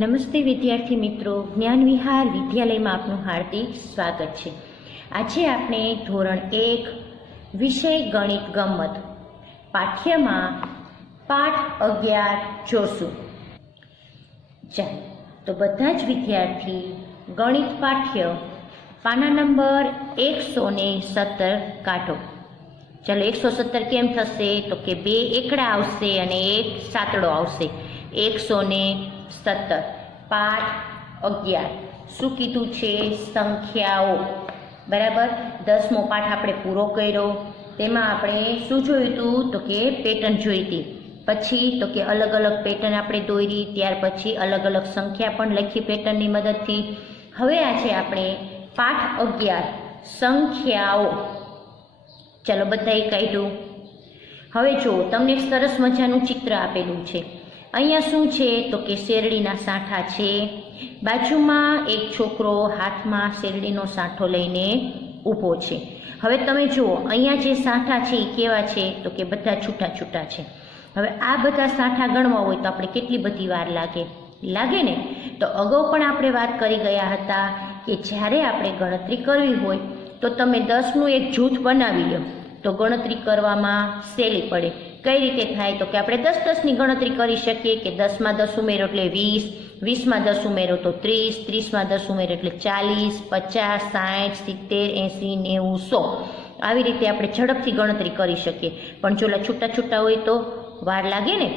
નમસ્તે વિદ્યાર્થી મિત્રો, જ્ઞાન વિહાર વિદ્યાલયમાં આપનું હાર્દિક સ્વાગત છે। આજે આપણે ધોરણ 1 વિષય ગણિત ગમ્મત પાઠ્યમાં પાઠ 11 જોશું। ચાલો તો બધા જ વિદ્યાર્થી ગણિત પાઠ્ય પાના નંબર 117 કાઢો। ચાલો 117 કેમ થશે તો કે 2 એકડા આવશે અને 1 સાતડો આવશે। 117 પાઠ 11 શું કીધું છે? સંખ્યાઓ। બરાબર, 10મો પાઠ આપણે પૂરો કર્યો। તેમાં આપણે શું જોયું હતું તો કે પેટર્ન જોઈ હતી, પછી તો કે અલગ અલગ પેટર્ન આપણે દોરી, ત્યાર પછી અલગ અલગ સંખ્યા પણ લખી પેટર્નની મદદથી। હવે આજે આપણે પાઠ 11 સંખ્યાઓ। ચાલો બધાએ કાઢ્યું। હવે જો તમને એક સરસ મજાનું ચિત્ર આપેલું છે। અહીંયા શું છે તો કે શેરડીના સાંઠા છે। બાજુમાં એક છોકરો હાથમાં શેરડીનો સાંઠો લઈને ઊભો છે। હવે તમે જુઓ અહીંયા જે સાંઠા છે એ કેવા છે તો કે બધા છૂટા છૂટા છે। હવે આ બધા સાંઠા ગણવા હોય તો આપણે કેટલી બધી વાર લાગે ને? તો અગાઉ પણ આપણે વાત કરી ગયા હતા કે જ્યારે આપણે ગણતરી કરવી હોય તો તમે 10નું એક જૂથ બનાવી લો તો ગણતરી કરવામાં સહેલી પડે। કઈ રીતે થાય તો કે આપણે 10-10ની ગણતરી કરી શકીએ કે 10માં 10 ઉમેરો એટલે 20, 20માં 10 ઉમેરો તો 30, 30માં 10 ઉમેરો એટલે 40, 50, 60, 70, 80, 90, 100। આવી રીતે આપણે ઝડપથી ગણતરી કરી શકીએ। પણ જો છૂટા છૂટા હોય તો વાર લાગે ને।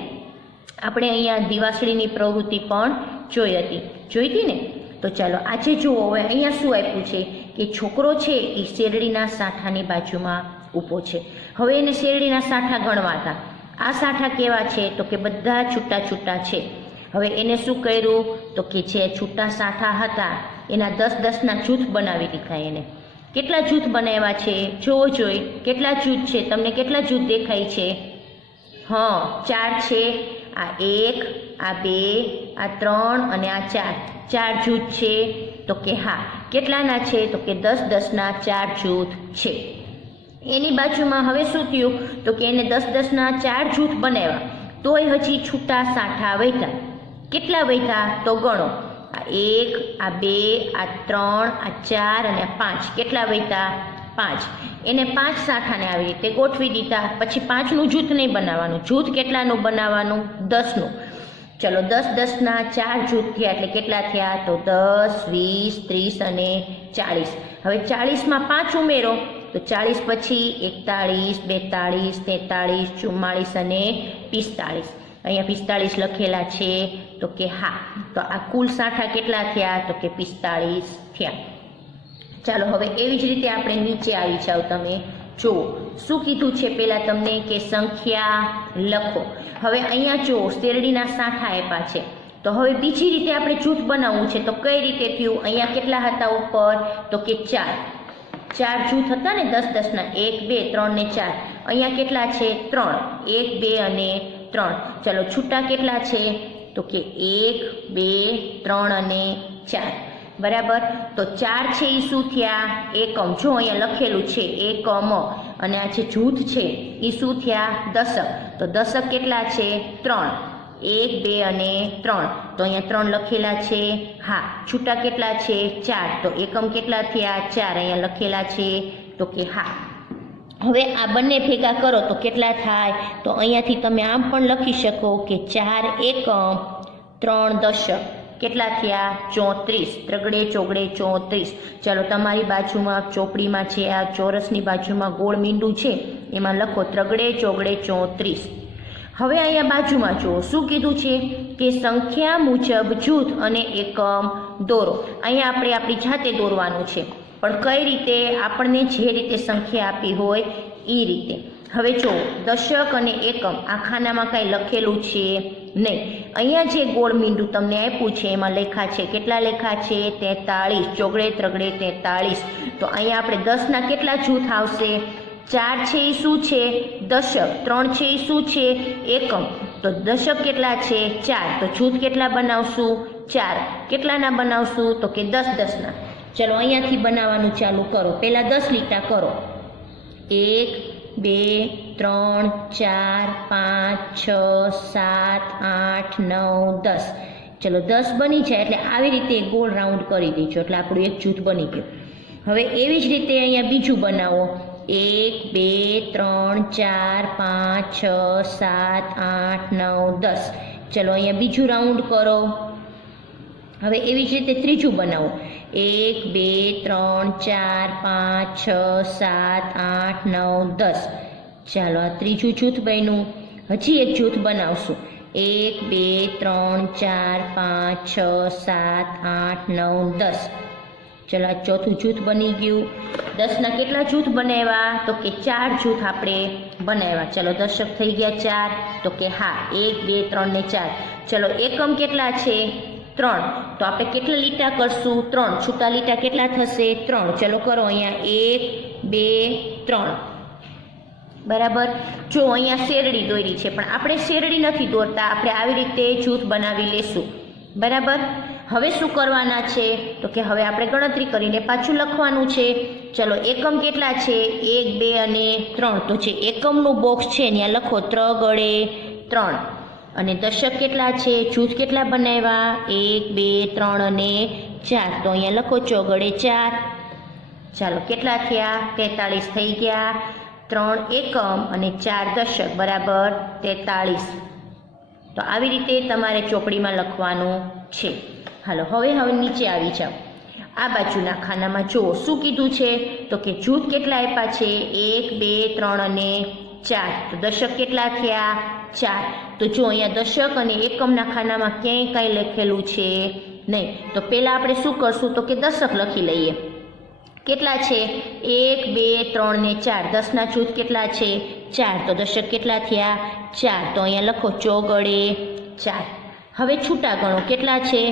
આપણે અહીંયા દિવાસળીની પ્રવૃત્તિ પણ જોઈ હતી ને? તો ચાલો આજે જુઓ। હવે અહીંયા શું આપ્યું છે કે છોકરો છે એ શેરડીના સાંઠાની બાજુમાં ઊભો છે। હવે એને શેરડીના સાંઠા ગણવા હતા। આ સાંઠા કેવા છે તો કે બધા છૂટા છૂટા છે। હવે એને શું કર્યું તો કે જે છૂટા સાંઠા હતા એના 10-10ના જૂથ બનાવી દીધા। એને કેટલા જૂથ બનાવ્યા છે જોવો જોઈ। કેટલા જૂથ છે? તમને કેટલા જૂથ દેખાય છે? હા, 4 છે। આ 1, આ 2, આ 3 અને આ 4, 4 જૂથ છે। તો કે હા, કેટલાના છે તો કે 10-10ના 4 જૂથ છે। એની બાજુમાં હવે શું થયું તો કે એને 10-10ના 4 જૂથ બનાવ્યા તોય હજી છૂટા સાંઠા વધ્યા। કેટલા વધ્યા તો ગણો। આ 1, આ 2, આ 3, આ 4 અને આ 5, કેટલા વધ્યા? 5। એને 5 સાંઠાને આવી રીતે ગોઠવી દીધા। પછી 5નું જૂથ નહીં બનાવવાનું। જૂથ કેટલાનું બનાવવાનું? 10નું। ચલો 10-10ના 4 જૂથ થયા એટલે કેટલા થયા તો 10, 20, 30 અને 40। હવે 40માં 5 ઉમેરો તો 40 પછી 41, 42, 43, 44 અને 45। અહીંયા 45 લખેલા છે તો કે હા। તો આ કુલ સાંઠા કેટલા થયા તો કે 45 થયા। ચાલો હવે એવી જ રીતે આપણે નીચે આવી જાઓ। તમે જુઓ શું કીધું છે પહેલાં તમને કે સંખ્યા લખો। હવે અહીંયા જુઓ શેરડીના સાંઠા આપ્યા છે તો હવે બીજી રીતે આપણે જૂથ બનાવવું છે તો કઈ રીતે થયું? અહીંયા કેટલા હતા ઉપર તો કે 4 જૂથ હતા ને 10-10ના, 1, 2, 3 ને 4। અહીંયા કેટલા છે? 3, 1, 2 અને 3। ચલો છૂટા કેટલા છે તો કે 1, 2, 3 અને 4। બરાબર, તો 4 છે એ શું થયા? એકમ। જો અહીંયા લખેલું છે એકમ, અને આ જે જૂથ છે એ શું થયા? દશક। તો દશક કેટલા છે? 3, 1, 2 અને 3। તો અહીંયા 3 લખેલા છે। હા, છૂટા કેટલા છે? 4। તો એકમ કેટલા થયા? 4 અહીંયા લખેલા છે તો કે હા। હવે આ બંને ભેગા કરો તો કેટલા થાય? તો અહીંયાથી તમે આમ પણ લખી શકો કે 4 એકમ 3 દશક। કેટલા થયા? 34। ત્રગડે ચોગડે 34। ચાલો તમારી બાજુમાં ચોપડીમાં છે આ ચોરસની બાજુમાં ગોળ મીંડું છે એમાં લખો ત્રગડે ચોગડે 34। હવે અહીંયા બાજુમાં જુઓ શું કીધું છે કે સંખ્યા મુજબ જૂથ અને એકમ દોરો। અહીંયા આપણે આપણી જાતે દોરવાનું છે, પણ કઈ રીતે? આપણને જે રીતે સંખ્યા આપી હોય એ રીતે। હવે જુઓ દશક અને એકમ આ ખાનામાં કાંઈ લખેલું છે નહીં। અહીંયા જે ગોળ મીંડું તમને આપ્યું છે એમાં લેખા છે, કેટલા લેખા છે? 43। ચોગડે ત્રગડે 43। તો અહીંયા આપણે 10ના કેટલા જૂથ આવશે? 4 છે એ શું છે? દશક। 3 છે એ શું છે? એકમ। તો દશક કેટલા છે? 4। તો જૂથ કેટલા બનાવશું? 4। કેટલાના બનાવશું તો કે 10-10ના। ચલો અહીંયાથી બનાવવાનું ચાલુ કરો। પહેલાં 10 લીટા કરો। 1, 2, 3, 4, 5, 6, 7, 8, 9, 10। ચલો 10 બની જાય એટલે આવી રીતે ગોળ રાઉન્ડ કરી દેજો એટલે આપણું એક જૂથ બની ગયું. હવે એવી જ રીતે અહીંયા બીજું બનાવો. 1 2 3 4 5 6 7 8 9 10. ચલો અહીંયા બીજું રાઉન્ડ કરો. હવે એવી જ રીતે ત્રીજું બનાવો. 1 2 3 4 5 6 7 8 9 10. ચાલો આ ત્રીજું જૂથ બન્યું. હજી એક જૂથ બનાવશું. 1 2 3 4 5 6 7 8 9 10. ચલો આ ચોથું જૂથ બની ગયું. 10ના કેટલા જૂથ બનાવ્યા? તો કે 4 જૂથ આપણે બનાવ્યા. ચલો દશક થઈ ગયા 4. તો કે હા 1 2 3 ને 4. ચલો એકમ કેટલા છે? 3. તો આપણે કેટલા લીટા કરશું? 3. છૂટા લીટા કેટલા થશે? 3. ચલો કરો અહીંયા 1 2 3. બરાબર. જો અહીંયા શેરડી દોરી છે પણ આપણે શેરડી નથી દોરતા, આપણે આવી રીતે જૂથ બનાવી લેશું. બરાબર. હવે શું કરવાના છે? તો કે હવે આપણે ગણતરી કરીને પાછું લખવાનું છે. ચલો એકમ કેટલા છે? 1 2 અને 3. તો જે એકમનું બોક્સ છે ત્યાં લખો 3 ગળે 3. અને દશક કેટલા છે? જૂથ કેટલા બનાવ્યા? 1 2 3 અને 4. તો અહીંયા લખો 4 ગળે 4. ચાલો કેટલા થયા? 43 થઈ ગયા. 3 એકમ અને 4 દશક બરાબર 43. તો આવી રીતે તમારે ચોપડીમાં લખવાનું છે. હાલો હવે નીચે આવી જાઓ. આ બાજુના ખાનામાં જુઓ શું કીધું છે? તો કે જૂથ કેટલા આપ્યા છે? 1 2 3 અને 4. તો દશક કેટલા થયા? 4. તો જો અહીંયા દશક અને એકમના ખાનામાં ક્યાંય કાંઈ લખેલું છે નહીં. તો પહેલાં આપણે શું કરશું? તો કે દશક લખી લઈએ. કેટલા છે? 1 2 3 ને 4. 10ના જૂથ કેટલા છે? 4. તો દશક કેટલા થયા? 4. તો અહીંયા લખો 4 ગળે 4. હવે છૂટા ગણો કેટલા છે?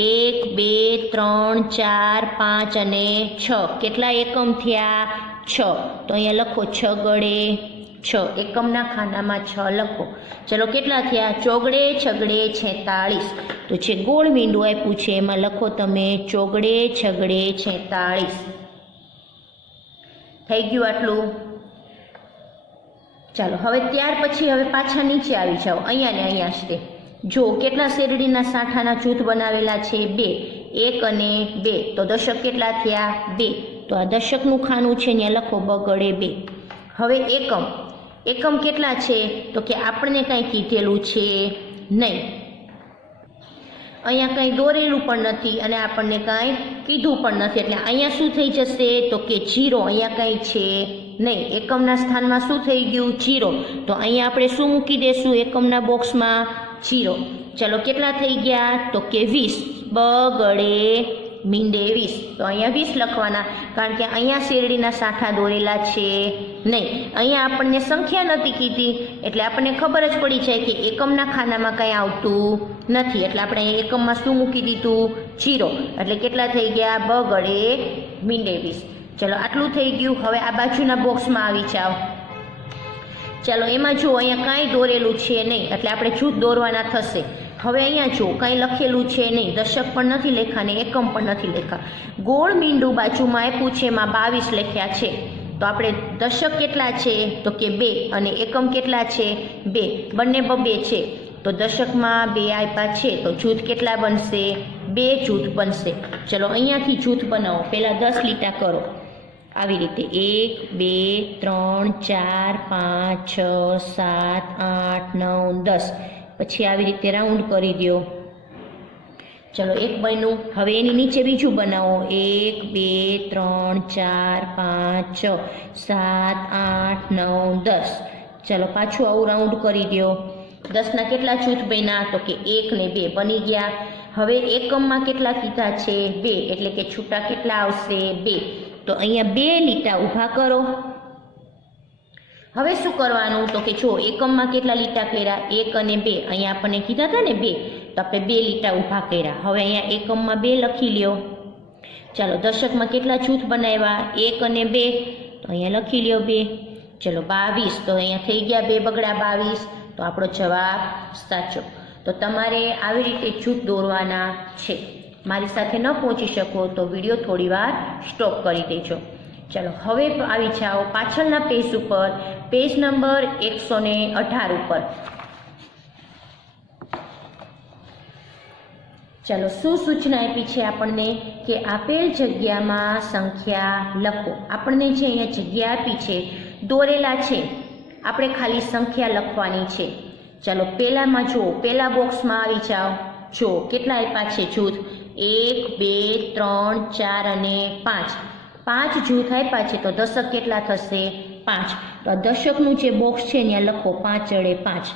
1 2 3 4 5 અને 6. કેટલા એકમ થયા? 6. તો અહીંયા લખો 6 ગળે 6. એકમના ખાનામાં 6 લખો. ચલો કેટલા થયા? 4 6 46. તો જે ગોળ મીંડું આપ્યું છે એમાં લખો તમે 4 6 46. થઈ ગયું આટલું? ચાલો હવે ત્યાર પછી હવે પાછા નીચે આવી જાઓ. અહીંયા ને અહીંયા જ તે જો કેટલા શેરડીના સાંઠાના જૂથ બનાવેલા છે? 2. 1 અને 2. તો દશક કેટલા થયા? 2. તો આ દશકનું ખાનું છે ત્યાં લખો 2 ગળે 2. હવે એકમ કેટલા છે? તો કે આપણને કાંઈ કીધેલું છે નહીં. અહીંયા કંઈ દોરેલું પણ નથી અને આપણને કાંઈ કીધું પણ નથી. એટલે અહીંયા શું થઈ જશે? તો કે 0. અહીંયા કંઈ છે નહીં. એકમના સ્થાનમાં શું થઈ ગયું? 0. તો અહીંયા આપણે શું મૂકી દઈશું એકમના બોક્સમાં? 0. ચલો કેટલા થઈ ગયા? તો કે 20. 2 ગળે મીંડે 20. તો અહીંયા 20 લખવાના કારણ કે અહીંયા શેરડીના સાંઠા દોરેલા છે નહીં. અહીંયા આપણને સંખ્યા નથી કીધી એટલે આપણને ખબર જ પડી જાય કે એકમના ખાનામાં કંઈ આવતું નથી. એટલે આપણે અહીંયા એકમમાં શું મૂકી દીધું? 0. એટલે કેટલા થઈ ગયા? 2 ગળે મીંડે 20. ચલો આટલું થઈ ગયું. હવે આ બાજુના બોક્સમાં આવી જાઓ. ચાલો એમાં જુઓ અહીંયા કાંઈ દોરેલું છે નહીં એટલે આપણે જૂથ દોરવાના થશે. હવે અહીંયા જુઓ કાંઈ લખેલું છે નહીં. દશક પણ નથી લખ્યા ને એકમ પણ નથી લખ્યા. ગોળ મીંડું બાજુમાં આપ્યું છે એમાં 22 લખ્યા છે. તો આપણે દશક કેટલા છે? તો કે 2 અને એકમ કેટલા છે? 2. બંને 2 છે. તો દશકમાં 2 આપ્યા છે તો જૂથ કેટલા બનશે? 2 જૂથ બનશે. ચલો અહીંયાથી જૂથ બનાવો. પહેલાં 10 લીટા કરો આવી રીતે 1 2 3 4 5 6 7 8 9 10. પછી આવી રીતે રાઉન્ડ કરી દો. ચલો એક બન્યું. હવે એની નીચે બીજું બનાવો. 1 2 3 4 5 6 7 8 9 10. ચલો પાછું આવું રાઉન્ડ કરી દો. 10ના કેટલા જૂથ બન્યા? તો કે 1 ને 2 બની ગયા. હવે એકમમાં કેટલા કીધા છે? 2. એટલે કે છૂટા કેટલા આવશે? 2. તો અહીંયા 2 લીટા ઊભા કરો. હવે શું કરવાનું? તો કે જો એકમમાં કેટલા લીટા કર્યા? 1 અને 2. અહીંયા આપણને કીધા હતા ને 2. તો આપણે 2 લીટા ઊભા કર્યા. હવે અહીંયા એકમમાં 2 લખી લ્યો. ચાલો દશકમાં કેટલા જૂથ બનાવ્યા? 1 અને 2. તો અહીંયા લખી લ્યો 2. ચલો 22. તો અહીંયા થઈ ગયા 2 બગડા 22. તો આપણો જવાબ સાચો. તો તમારે આવી રીતે જૂથ દોરવાના છે. મારી સાથે ન પહોંચી શકો તો વિડીયો થોડીવાર સ્ટોપ કરી દેજો. ચલો હવે આવી જાઓ પાછળના પેજ ઉપર, પેજ નંબર 118 ઉપર. ચાલો શું સૂચના આપી છે આપણને કે આપેલ જગ્યામાં સંખ્યા લખો. આપણને જે અહીંયા જગ્યા આપી છે દોરેલા છે, આપણે ખાલી સંખ્યા લખવાની છે. ચાલો પહેલામાં જુઓ, પહેલા બોક્સમાં આવી જાઓ. જો કેટલા આપ્યા છે જૂથ? 1 2 3 4 અને 5. 5 જૂથ આપ્યા છે તો દશક કેટલા થશે? 5. તો દશકનું જે બોક્સ છે ત્યાં લખો 5 વડે 5.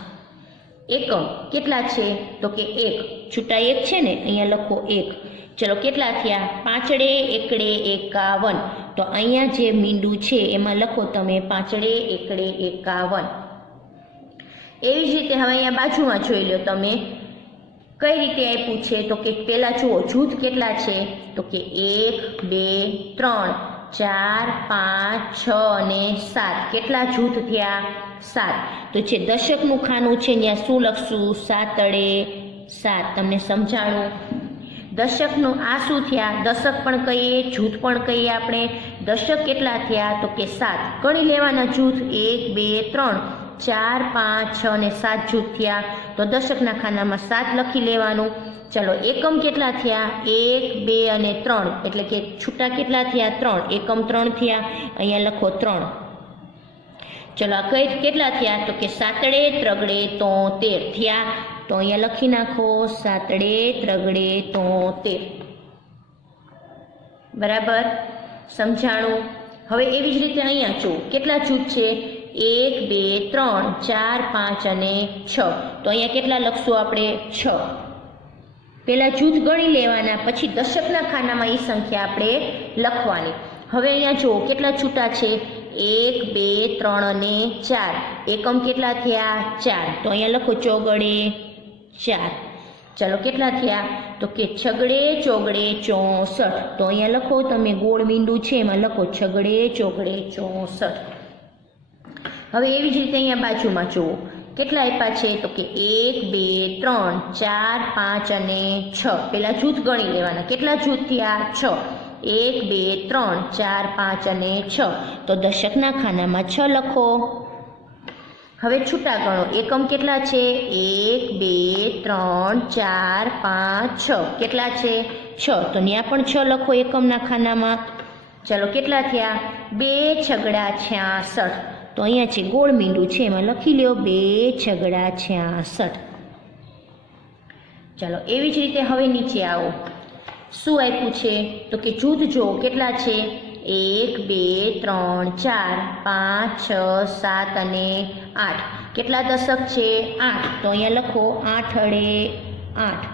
એકમ કેટલા છે? તો કે 1. છૂટા 1 છે ને, અહીંયા લખો 1. ચલો કેટલા થયા? 5 વડે 1 વડે 51. તો અહીંયા જે મીંડું છે એમાં લખો તમે 5 વડે 1 વડે 51. એવી જ રીતે હવે અહીંયા બાજુમાં જોઈ લો તમે કઈ રીતે આપ્યું છે. તો કે પહેલાં જુઓ જૂથ કેટલા છે? તો કે 1 2 3 4 5 6 અને 7. કેટલા જૂથ થયા? 7. તો જે દશકનું ખાનું છે ત્યાં શું લખશું? 7 વડે 7. તમને સમજાણું? દશકનું આ શું થયા? દશક પણ કહીએ, જૂથ પણ કહીએ આપણે. દશક કેટલા થયા? તો કે 7. ગણી લેવાના જૂથ 1 2 3 4 5 6 અને 7 જૂથ થયા. તો દશકના ખાનામાં 7 લખી લેવાનું. ચલો એકમ કેટલા થયા? 1 2 અને 3. એટલે કે છૂટા કેટલા થયા? 3. એકમ 3 થયા, અહીંયા લખો 3. ચલો આ કઈ કેટલા થયા? તો કે 7 વડે 3 વડે 73 થયા. તો અહીંયા લખી નાખો 7 વડે 3 વડે 73. બરાબર સમજાણું? હવે એવી જ રીતે અહીંયા જુઓ કેટલા જૂથ છે? 1 2 3 4 5 અને 6. તો અહીંયા કેટલા લખશું આપણે? 6. પહેલા જૂથ ગણી લેવાના, પછી દશકના ખાનામાં એ સંખ્યા આપણે લખવાની. હવે અહીંયા જુઓ કેટલા છૂટા છે? 1 2 3 અને 4. એકમ કેટલા થયા? 4. તો અહીંયા લખો 4 વડે 4. ચલો કેટલા થયા? તો કે 6 વડે 4 વડે 64. તો અહીંયા લખો તમે ગોળ મીંડું છે એમાં લખો 6 વડે 4 વડે 64. હવે એવી જ રીતે અહીંયા બાજુમાં જુઓ કેટલા આપ્યા છે? તો કે 1 2 3 4 5 અને 6. પહેલાં જૂથ ગણી લેવાના. કેટલા જૂથ થયા? 6. 1 2 3 4 5 અને 6. તો દશકના ખાનામાં 6 લખો. હવે છૂટા ગણો. એકમ કેટલા છે? 1 2 3 4 5 6. કેટલા છે? 6. તો ત્યાં પણ 6 લખો એકમના ખાનામાં. ચલો કેટલા થયા? 2 છગડા 66. તો અહીંયા છે ગોળ મીંડું છે એમાં લખી લ્યો 2 છગડા 66. ચાલો એવી જ રીતે હવે નીચે આવો. શું આપ્યું છે? તો કે જૂથ જો કેટલા છે? 1 2 3 4 5 6 7 અને 8. કેટલા દશક છે? 8. તો અહીંયા લખો 8 વડે 8.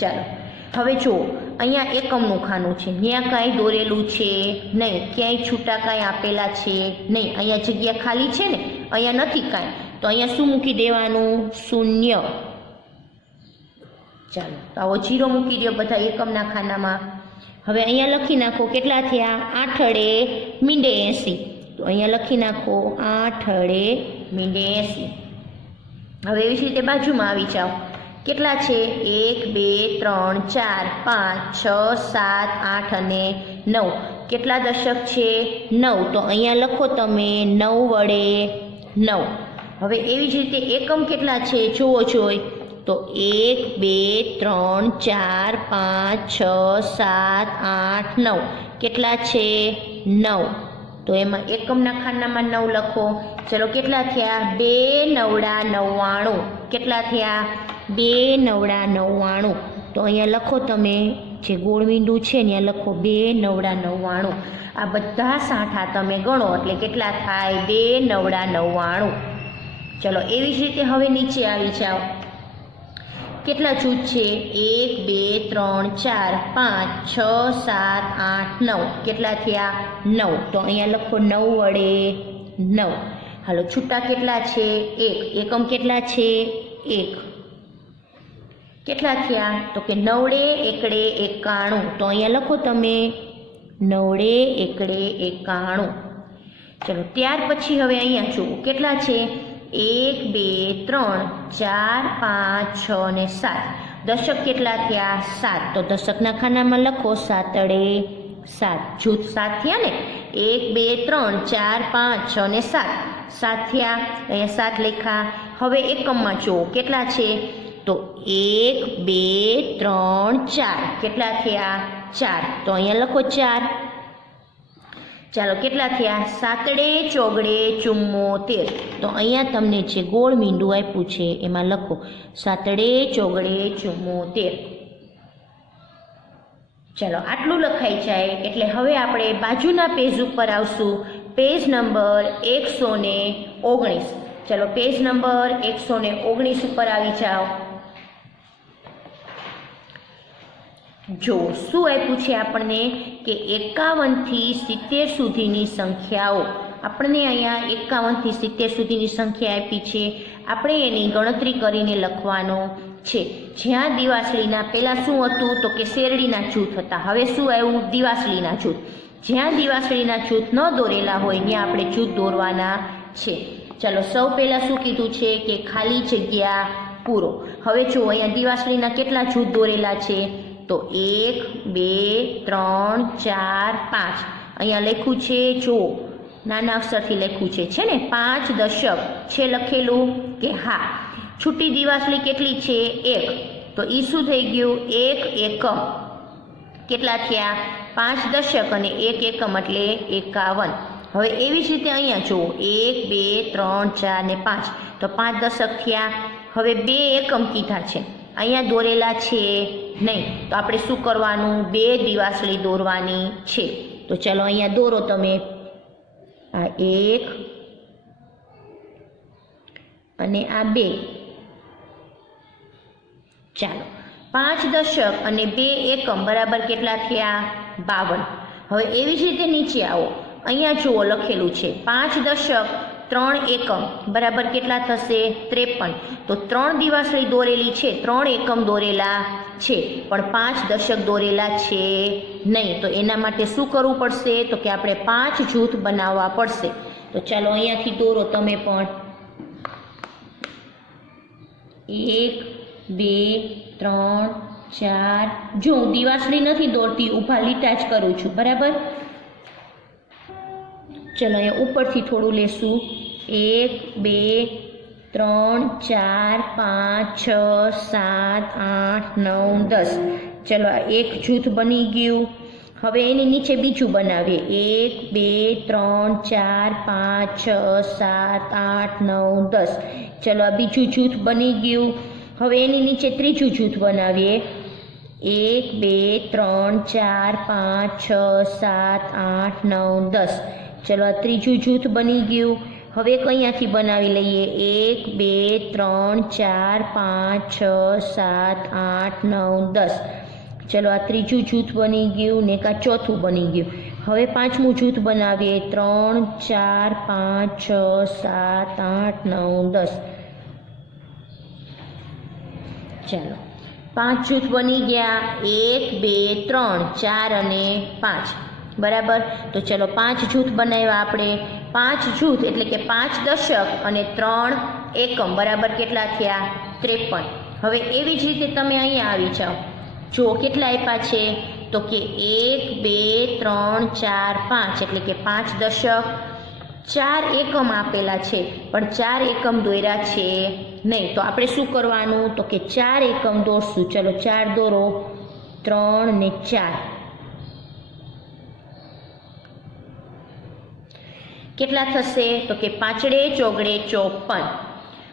ચાલો હવે જુઓ અહીંયા એકમનું ખાનું છે, ત્યાં કાંઈ દોરેલું છે નહીં, ક્યાંય છૂટા કાંઈ આપેલા છે નહીં. અહીંયા જગ્યા ખાલી છે ને, અહીંયા નથી કાંઈ. તો અહીંયા શું મૂકી દેવાનું? 0. ચાલો તો આવો 0 મૂકી દો બધા એકમના ખાનામાં. હવે અહીંયા લખી નાખો કેટલા થયા? 8 વડે 80. તો અહીંયા લખી નાખો 8 વડે 80. હવે એવી જ રીતે બાજુમાં આવી જાઓ. કેટલા છે? 1 2 3 4 5 6 7 8 અને 9. કેટલા દશક છે? 9. તો અહીંયા લખો તમે 9 વડે 9. હવે એવી જ રીતે એકમ કેટલા છે જુઓ જોઈ. તો 1 2 3 4 5 6 7 8 9. કેટલા છે? 9. તો એમાં એકમના ખાનામાં 9 લખો. ચલો કેટલા થયા? 2 9 99. કેટલા થયા? 2 9 99. તો અહીંયા લખો તમે જે ગોળ મીંડું છે ત્યાં લખો 2 9 99. આ બધા સાઠા તમે ગણો એટલે કેટલા થાય? 2 9 99. ચલો એવી જ રીતે હવે નીચે આવી જાઓ. કેટલા જૂથ છે? 1 2 3 4 5 6 7 8 9. કેટલા થયા? 9. તો અહીંયા લખો 9 વડે 9. હાલો છૂટા કેટલા છે? 1. એકમ કેટલા છે? 1. કેટલા થયા? તો કે 9 વડે 1 વડે 91. તો અહીંયા લખો તમે 9 વડે 1 વડે 91. ચલો ત્યાર પછી હવે અહીંયા જુઓ કેટલા છે? 1 2 3 4 5 6 અને 7. દશક કેટલા થયા? 7. તો દશકના ખાનામાં લખો 7 વડે 7. જૂથ 7 થયા ને? 1 2 3 4 5 6 અને 7. 7 થયા, અહીંયા 7 લખ્યા. હવે એકમમાં જુઓ કેટલા છે? તો 1 2 3 4 કેટલા થયા 4 તો અહીંયા લખો 4 ચાલો કેટલા થયા 7 ચોગડે 74 તો અહીંયા તમને જે ગોળ મીંડું આપ્યું છે એમાં લખો 7 ચોગડે 74 ચાલો આટલું લખાઈ જાય એટલે હવે આપણે બાજુના પેજ ઉપર આવશું પેજ નંબર 119 ચાલો પેજ નંબર 119 ઉપર આવી જાઓ જો શું આપ્યું છે આપણને કે 51 થી 70 સુધીની સંખ્યાઓ આપણને અહીંયા 51 થી 70 સુધીની સંખ્યા આપી છે આપણે એની ગણતરી કરીને લખવાનો છે જ્યાં દિવાસળીના પહેલાં શું હતું તો કે શેરડીના જૂથ હતા હવે શું આવ્યું દિવાસળીના જૂથ જ્યાં દિવાસળીના જૂથ ન દોરેલા હોય ત્યાં આપણે જૂથ દોરવાના છે ચાલો સૌ પહેલાં શું કીધું છે કે ખાલી જગ્યા પૂરો હવે જો અહીંયા દિવાસળીના કેટલા જૂથ દોરેલા છે તો 1 2 3 4 5 અહીંયા લખ્યું છે જો નાના અક્ષરથી લખ્યું છે ને 5 દશક છે લખેલું કે હા છૂટી દિવાસળી કેટલી છે 1 તો એ શું થઈ ગયું 1 એકમ કેટલા થયા 5 દશક અને 1 એકમ એટલે 51 હવે એવી જ રીતે અહીંયા જુઓ 1 2 3 4 ને 5 તો 5 દશક થયા હવે 2 એકમ કીધા છે અહીંયા દોરેલા છે નહીં તો આપણે શું કરવાનું 2 દિવાસળી દોરવાની છે તો ચાલો અહીંયા દોરો તમે આ 1 અને આ 2 ચાલો 5 દશક અને 2 એકમ બરાબર કેટલા થયા 52 હવે એવી જ રીતે નીચે આવો અહીંયા જુઓ લખેલું છે 5 દશક 3 એકમ બરાબર કેટલા થશે 53 તો 3 દિવાસળી દોરેલી છે 3 એકમ દોરેલા છે પણ 5 દશક દોરેલા છે નહીં તો એના માટે શું કરવું પડશે તો કે આપણે 5 જૂથ બનાવવા પડશે તો ચાલો અહીંયાથી દોરો તમે પણ 1 2 3 4 જો હું દિવાસળી નથી દોરતી ઊભા લીટા જ કરું છું બરાબર ચલો અહીંયા ઉપરથી થોડું લેશું 1 2 3 4 5 6 7 8 9 10 ચલો આ એક જૂથ બની ગયું હવે એની નીચે બીજું બનાવીએ 1 2 3 4 5 6 7 8 9 10 ચલો આ બીજું જૂથ બની ગયું હવે એની નીચે ત્રીજું જૂથ બનાવીએ 1 2 3 4 5 6 7 8 9 10 ચલો આ ત્રીજું જૂથ બની ગયું હવે એક અહીંયાથી બનાવી લઈએ 1 2 3 4 5 6 7 8 9 10 ચલો આ ત્રીજું જૂથ બની ગયું ને કા ચોથું બની ગયું હવે પાંચમું જૂથ બનાવીએ 3 4 5 6 7 8 9 10 ચાલો 5 જૂથ બની ગયા 1 2 3 4 અને 5 બરાબર તો ચલો 5 જૂથ બનાવ્યા આપણે 5 જૂથ એટલે કે 5 દશક અને 3 એકમ બરાબર કેટલા થયા 53 હવે એવી જ રીતે તમે અહીંયા આવી જાઓ જો કેટલા આપ્યા છે તો કે 1 2 3 4 5 એટલે કે 5 દશક 4 એકમ આપેલા છે પણ 4 એકમ દોર્યા છે નહીં તો આપણે શું કરવાનું તો કે 4 એકમ દોરશું ચલો 4 દોરો 3 ને 4 કેટલા થશે તો કે 5 ચોગડે 54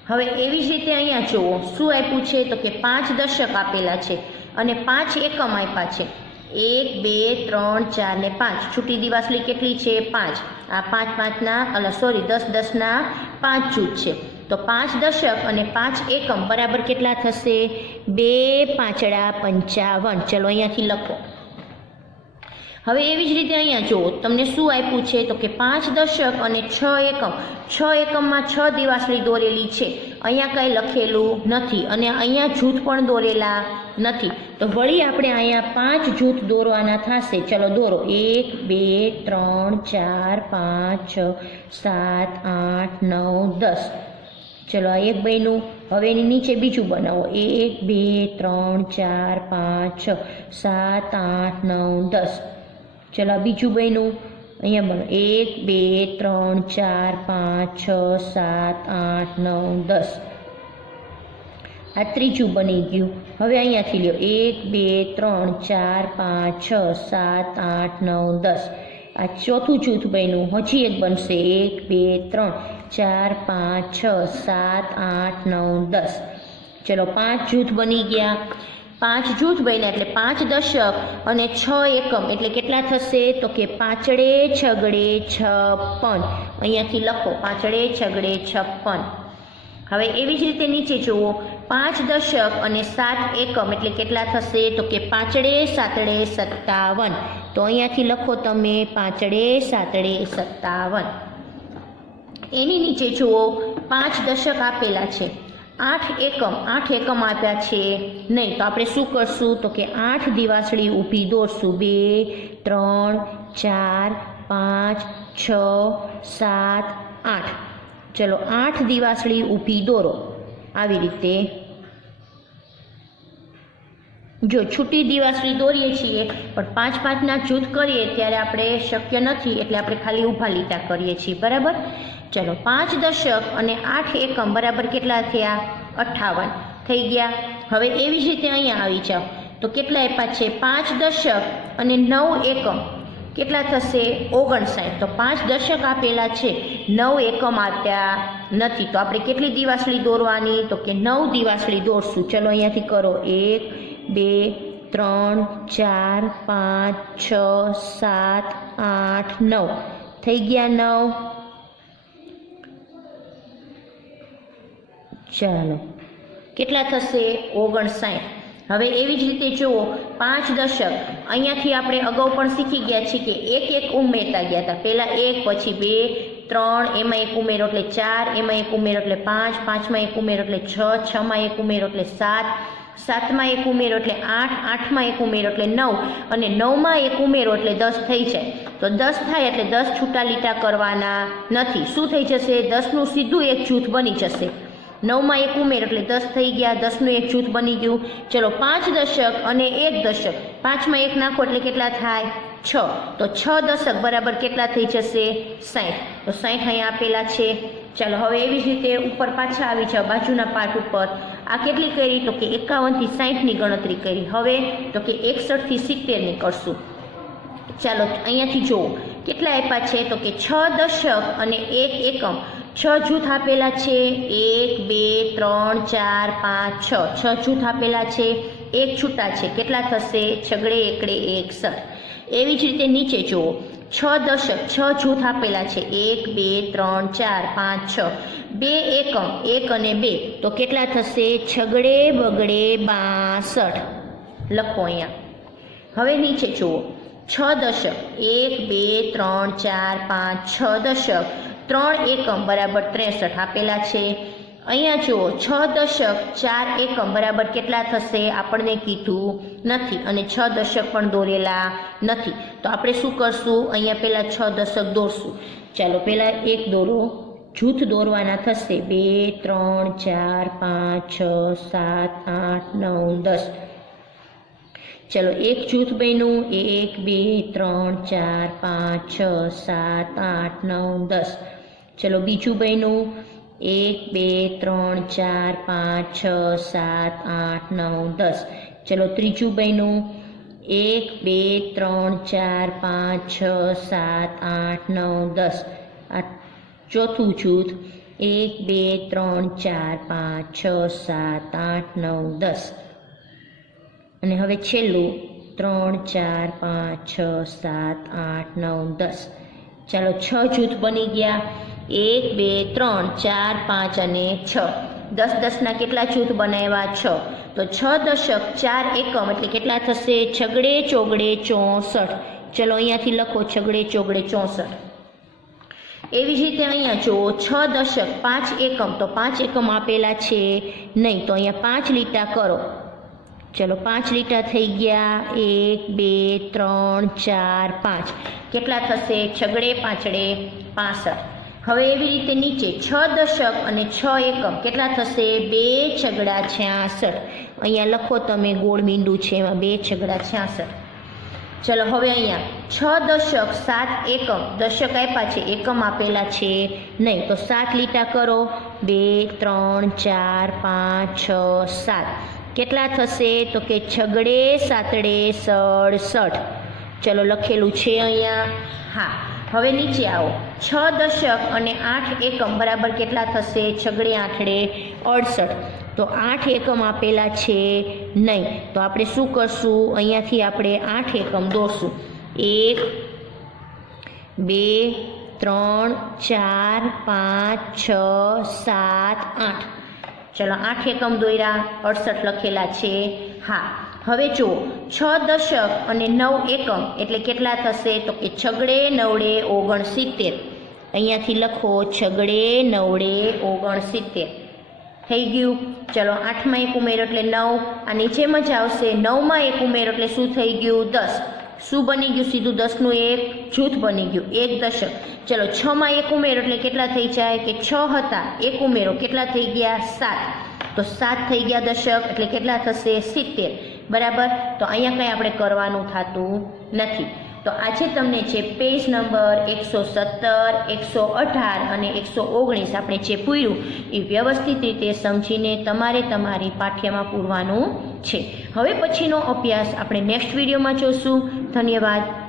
હવે એવી જ રીતે અહીંયા જુઓ શું આપ્યું છે તો કે 5 દશક આપેલા છે અને 5 એકમ આપ્યા છે 1 2 3 4 ને 5 છૂટી દિવાસળી કેટલી છે 5 આ 5 5 ના 10 10 ના 5 જૂથ છે તો 5 દશક અને 5 એકમ બરાબર કેટલા થશે 2 5 55 ચલો અહીંયાથી લખો હવે એવી જ રીતે અહીંયા જુઓ તમને શું આપ્યું છે તો કે 5 દશક અને 6 એકમ 6 એકમમાં 6 દિવાસળી દોરેલી છે અહીંયા કંઈ લખેલું નથી અને અહીંયા જૂથ પણ દોરેલા નથી તો વળી આપણે અહીંયા 5 જૂથ દોરવાના થશે ચલો દોરો 1 2 3 4 5 6 7 8 9 10 ચલો આ એક બન્યું હવે એની નીચે બીજું બનાવો 1 2 3 4 5 6 7 8 9 10 ચલો બીજું બન્યું અહીંયા બનો 1 2 3 4 5 6 7 8 9 10 આ ત્રીજું બની ગયું। હવે અહીંયાથી લ્યો 1 2 3 4 5 6 7 8 9 10 આ ચોથું જૂથ બન્યું। હજી એક બનશે 1 2 3 4 5 6 7 8 9 10 ચલો 5 જૂથ બની ગયા। 5 જૂથ બન્યા એટલે 5 દશક અને 6 એકમ એટલે કેટલા થશે તો કે 5 છગડે 56। અહીંયાથી લખો 5 છગડે 56। હવે એવી જ રીતે નીચે જુઓ 5 દશક અને 7 એકમ એટલે કેટલા થશે તો કે 5 7 57। તો અહીંયાથી લખો તમે 5 7 57। એની નીચે જુઓ 5 દશક આપેલા છે, 8 એકમ આપ્યા છે નહીં, તો આપણે શું કરશું તો કે 8 દિવાસળી ઊભી દોરશું। 2 3 4 5 6 7 8 ચલો 8 દિવાસળી ઊભી દોરો। આવી રીતે જો છૂટી દિવાસળી દોરીએ છીએ પણ 5 5ના જૂથ કરીએ ત્યારે આપણે શક્ય નથી, એટલે આપણે ખાલી ઊભા લીટા કરીએ છીએ, બરાબર। ચલો 5 દશક અને 8 એકમ બરાબર કેટલા થયા 58 થઈ ગયા। હવે એવી જ રીતે અહીંયા આવી જાઓ તો કેટલા આપ્યા છે 5 દશક અને 9 એકમ કેટલા થશે 59। તો 5 દશક આપેલા છે, 9 એકમ આપ્યા નથી, તો આપણે કેટલી દિવાસળી દોરવાની તો કે 9 દિવાસળી દોરશું। ચલો અહીંયાથી કરો 1 2 3 4 5 6 7 8 9 થઈ ગયા 9। ચાલો કેટલા થશે 59। હવે એવી જ રીતે જુઓ 5 દશક અહીંયાથી આપણે અગાઉ પણ શીખી ગયા છીએ કે એક ઉમેરતા ગયા હતા, પહેલાં 1 પછી 2 3 એમાં એક ઉમેરો એટલે 4, એમાં એક ઉમેરો એટલે 5, 5માં એક ઉમેરો એટલે 6, 6માં એક ઉમેરો એટલે 7, 7માં એક ઉમેરો એટલે 8, 8માં એક ઉમેરો એટલે 9 અને 9માં એક ઉમેરો એટલે 10 થઈ જાય। તો 10 થાય એટલે 10 છૂટા લીટા કરવાના નથી, શું થઈ જશે 10નું સીધું એક જૂથ બની જશે। 9માં એક ઉમેરો એટલે 10 થઈ ગયા, 10નું એક જૂથ બની ગયું। ચલો 5 દશક અને 1 દશક, 5માં 1 નાખો એટલે કેટલા થાય 6, તો 6 દશક બરાબર કેટલા થઈ જશે 60। તો 60 અહીંયા આપેલા છે। ચાલો હવે એવી જ રીતે ઉપર પાછા આવી જાઓ બાજુના પાર્ટ ઉપર। આ કેટલી કરી તો કે 51 થી 60ની ગણતરી કરી। હવે તો કે 61 થી 70ની કરશું। ચાલો અહીંયાથી જુઓ કેટલા આપ્યા છે તો કે 6 દશક અને 1 એકમ, 6 જૂથ આપેલા છે, 1 2 3 4 5 6 6 જૂથ આપેલા છે, 1 છૂટા છે, કેટલા થશે છગડે એકડે 61। એવી જ રીતે નીચે જુઓ 6 દશક 6 જૂથ આપેલા છે, 1 2 3 4 5 6 2 એકમ 1 અને 2 તો કેટલા થશે છગડે બગડે 62 લખો અહીંયા। હવે નીચે જુઓ 6 દશક 1 2 3 4 5 6 દશક 3 એકમ બરાબર 63 આપેલા છે। અહીંયા જુઓ 6 દશક 4 એકમ બરાબર કેટલા થશે આપણને કીધું નથી અને 6 દશક પણ દોરેલા નથી, તો આપણે શું કરશું અહીંયા પહેલાં 6 દશક દોરશું। ચાલો પહેલાં એક દોરો, જૂથ દોરવાના થશે 2 3 4 5 6 7 8 9 10। ચલો એક જૂથ બન્યું 1 2 3 4 5 6 7 8 9 10। ચલો બીજું બન્યું 1 2 3 4 5 6 7 8 9 10। ચલો ત્રીજું બન્યું 1 2 3 4 5 6 7 8 9 10। આ ચોથું જૂથ 1 2 3 4 5 6 7 8 9 10 અને હવે છેલ્લું 3 4 5 6 7 8 9 10। ચાલો 6 જૂથ બની ગયા, 1 2 3 4 5 અને 6 10 10ના કેટલા જૂથ બનાવ્યા 6, તો 6 દશક 4 એકમ એટલે કેટલા થશે છગડે ચોગડે 64। ચલો અહીંયાથી લખો છગડે ચોગડે 64। એવી જ રીતે અહીંયા જુઓ 6 દશક 5 એકમ, તો 5 એકમ આપેલા છે નહીં, તો અહીંયા 5 લીટા કરો। ચલો 5 લીટા થઈ ગયા, 1 2 3 4 5 કેટલા થશે છગડે પાંચડે 65। હવે એવી રીતે નીચે 6 દશક અને 6 એકમ કેટલા થશે 2 છગડા 66। અહીંયા લખો તમે ગોળ મીંડું છે એમાં 2 છગડા 66। ચલો હવે અહીંયા 6 દશક 7 એકમ, દશક આપ્યા છે, એકમ આપેલા છે નહીં, તો 7 લીટા કરો, 2 3 4 5 6 7, કેટલા થશે તો કે 6 7 67. ચલો લખેલું છે અહીંયા. હા, હવે નીચે આવો. 6 દશક અને 8 એકમ બરાબર કેટલા થશે? 6 8 68. તો 8 એકમ આપેલા છે નહીં, તો આપણે શું કરશું? અહીંયાથી આપણે 8 એકમ દોરશું. 1 2 3 4 5 6 7 8. ચલો 8 એકમ દોર્યા, 68 લખેલા છે. હા, હવે જુઓ 6 દશક અને 9 એકમ એટલે કેટલા થશે? તો કે 6 9 69. અહીંયાથી લખો 6 9 69. થઈ ગયું. ચલો 8માં 1 ઉમેરો એટલે 9, આ નીચેમાં જ આવશે. 9માં 1 ઉમેરો એટલે શું થઈ ગયું? 10. શું બની ગયું? સીધું 10નું એક જૂથ બની ગયું, 1 દશક. ચલો 6માં 1 ઉમેરો એટલે કેટલા થઈ જાય? કે 6 હતા, 1 ઉમેરો કેટલા થઈ ગયા? 7. તો 7 થઈ ગયા દશક એટલે કેટલા થશે? 70. બરાબર. તો અહીંયા કંઈ આપણે કરવાનું થતું નથી. તો આજે તમને જે પેજ નંબર 117, 118 અને 119 આપણે જે પૂર્યું એ વ્યવસ્થિત રીતે સમજીને તમારે તમારી પાઠ્યમાં પૂરવાનું છે. હવે પછીનો અભ્યાસ આપણે નેક્સ્ટ વિડીયોમાં જોશું. ધન્યવાદ.